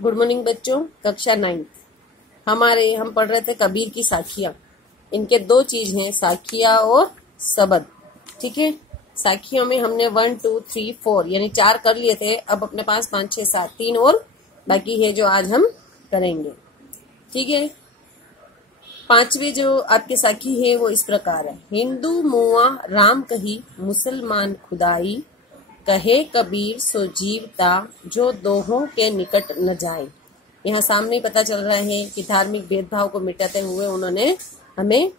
Good morning बच्चों। कक्षा 9 हम पढ़ रहे थे कबीर की साखियां। इनके दो चीज हैं, साखियां और सबद। ठीक है, साखियों में हमने 1 2 3 4 यानी 4 कर लिए थे। अब अपने पास 5 6 7 3 और बाकी है जो आज हम करेंगे। ठीक है, पांचवी जो आपकी साखी है वो इस प्रकार है। हिंदू मुआ राम कही, मुसलमान खुदाई, कहे कबीर सो जीवता, जो दोहों के निकट न जाए। यहाँ सामने पता चल रहा है कि धार्मिक भेदभाव को मिटाते हुए उन्होंने हमें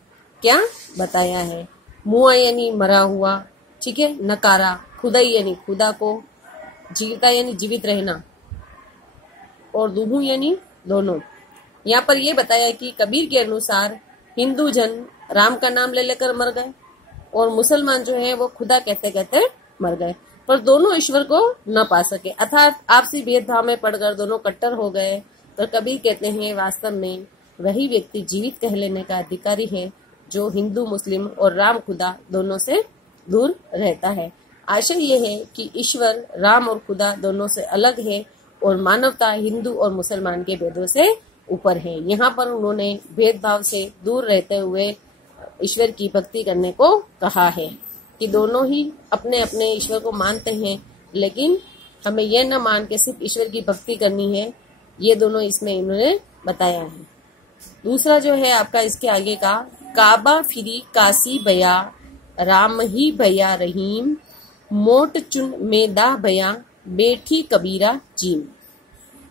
क्या बताया है। मुआ यानी मरा हुआ, ठीक है, नकारा, खुदाई यानी खुदा को, जीवता यानी जीवित रहना, और दुहू यानी दोनों। यहाँ पर यह बताया कि कबीर के अनुसार हिंदू जन राम का नाम ले लेकर मर गए और मुसलमान जो है वो खुदा कहते कहते मर गए, पर दोनों ईश्वर को न पा सके, अर्थात आपसी भेदभाव में पड़कर दोनों कट्टर हो गए। तो कबीर कहते हैं वास्तव में वही व्यक्ति जीवित कह लेने का अधिकारी है जो हिंदू मुस्लिम और राम खुदा दोनों से दूर रहता है। आशय यह है कि ईश्वर राम और खुदा दोनों से अलग है और मानवता हिंदू और मुसलमान के भेदों से ऊपर है। यहाँ पर उन्होंने भेदभाव से दूर रहते हुए ईश्वर की भक्ति करने को कहा है कि दोनों ही अपने अपने ईश्वर को मानते हैं, लेकिन हमें यह न मान के सिर्फ ईश्वर की भक्ति करनी है। ये दोनों इसमें इन्होंने बताया है। दूसरा जो है आपका इसके आगे का, काबा फिरी काशी बया, राम ही भया रहीम, मोट चुन मेदा भया, बैठी कबीरा जीम।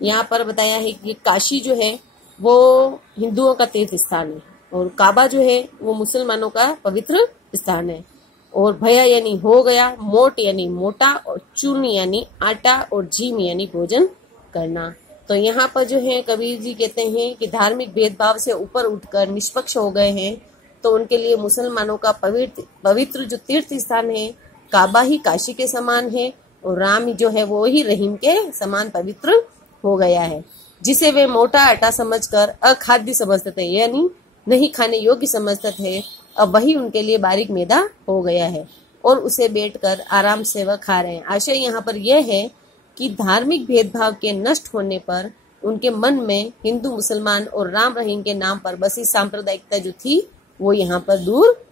यहाँ पर बताया है कि काशी जो है वो हिंदुओं का तीर्थ स्थान है और काबा जो है वो मुसलमानों का पवित्र स्थान है। और भया यानी हो गया, मोट यानी मोटा, और चूर्ण यानी आटा, और जीम यानी भोजन करना। तो यहाँ पर जो है कबीर जी कहते हैं कि धार्मिक भेदभाव से ऊपर उठकर निष्पक्ष हो गए हैं, तो उनके लिए मुसलमानों का पवित्र जो तीर्थ स्थान है काबा ही काशी के समान है, और राम जो है वो ही रहीम के समान पवित्र हो गया है, जिसे वे मोटा आटा समझकर अखाद्य समझते थे, यानी नहीं खाने योग्य समझते थे। अब वही उनके लिए बारीक मैदा हो गया है और उसे बैठकर आराम से वह खा रहे हैं। आशय यहाँ पर यह है कि धार्मिक भेदभाव के नष्ट होने पर उनके मन में हिंदू मुसलमान और राम रहीम के नाम पर बसी सांप्रदायिकता जो थी वो यहाँ पर दूर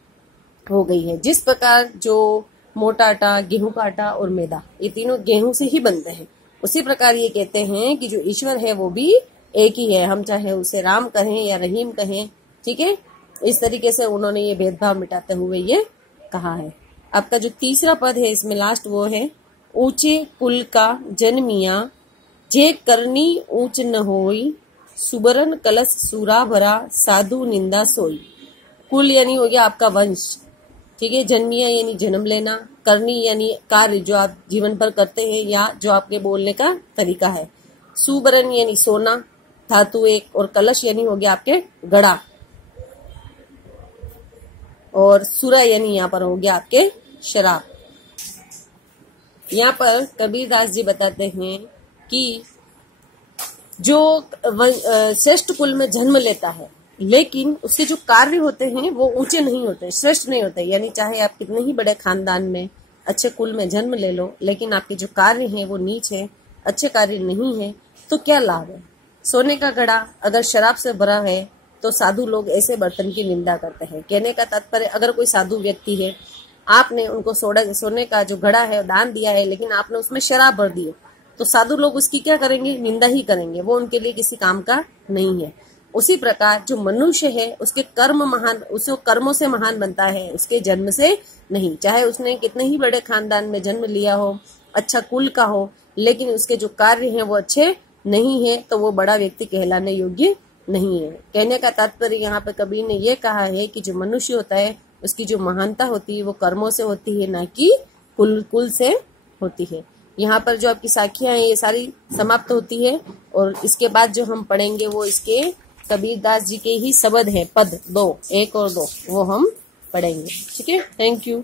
हो गई है। जिस प्रकार जो मोटा आटा, गेहूं का आटा और मैदा ये तीनों गेहूं से ही बनते हैं, उसी प्रकार ये कहते हैं कि जो ईश्वर है वो भी एक ही है, हम चाहे उसे राम कहें या रहीम कहें। ठीक है, इस तरीके से उन्होंने ये भेदभाव मिटाते हुए ये कहा है। आपका जो तीसरा पद है इसमें लास्ट वो है, ऊंचे कुल का जन्मिया, जे करनी ऊंच न होई, सुबरन कलश सूरा भरा, साधु निंदा सोई। कुल यानी हो गया आपका वंश, ठीक है, जन्मिया यानी जन्म लेना, करनी यानी कार्य जो आप जीवन पर करते हैं या जो आपके बोलने का तरीका है, सुबरन यानी सोना, धातु एक, और कलश यानी हो गया आपके गड़ा, और सुरा यानी यहाँ पर हो गया आपके शराब। यहाँ पर कबीरदास जी बताते हैं कि जो श्रेष्ठ कुल में जन्म लेता है लेकिन उसके जो कार्य होते हैं वो ऊंचे नहीं होते, श्रेष्ठ नहीं होते, यानी चाहे आप कितने ही बड़े खानदान में अच्छे कुल में जन्म ले लो, लेकिन आपके जो कार्य हैं वो नीच है, अच्छे कार्य नहीं है, तो क्या लाभ है। सोने का घड़ा अगर शराब से भरा है तो साधु लोग ऐसे बर्तन की निंदा करते हैं। कहने का तात्पर्य, अगर कोई साधु व्यक्ति है, आपने उनको सोने का जो घड़ा है दान दिया है, लेकिन आपने उसमें शराब भर दी, तो साधु लोग उसकी क्या करेंगे, निंदा ही करेंगे, वो उनके लिए किसी काम का नहीं है। उसी प्रकार जो मनुष्य है उसके कर्म महान, उसको कर्मों से महान बनता है, उसके जन्म से नहीं। चाहे उसने कितने ही बड़े खानदान में जन्म लिया हो, अच्छा कुल का हो, लेकिन उसके जो कार्य हैं वो अच्छे नहीं है, तो वो बड़ा व्यक्ति कहलाने योग्य नहीं है। कहने का तात्पर्य यहाँ पे कबीर ने ये कहा है कि जो मनुष्य होता है उसकी जो महानता होती है वो कर्मों से होती है, ना कि कुल से होती है। यहाँ पर जो आपकी साखियां हैं ये सारी समाप्त होती है, और इसके बाद जो हम पढ़ेंगे वो इसके कबीरदास जी के ही शब्द है, पद 2, 1 और 2, वो हम पढ़ेंगे। ठीक है, थैंक यू।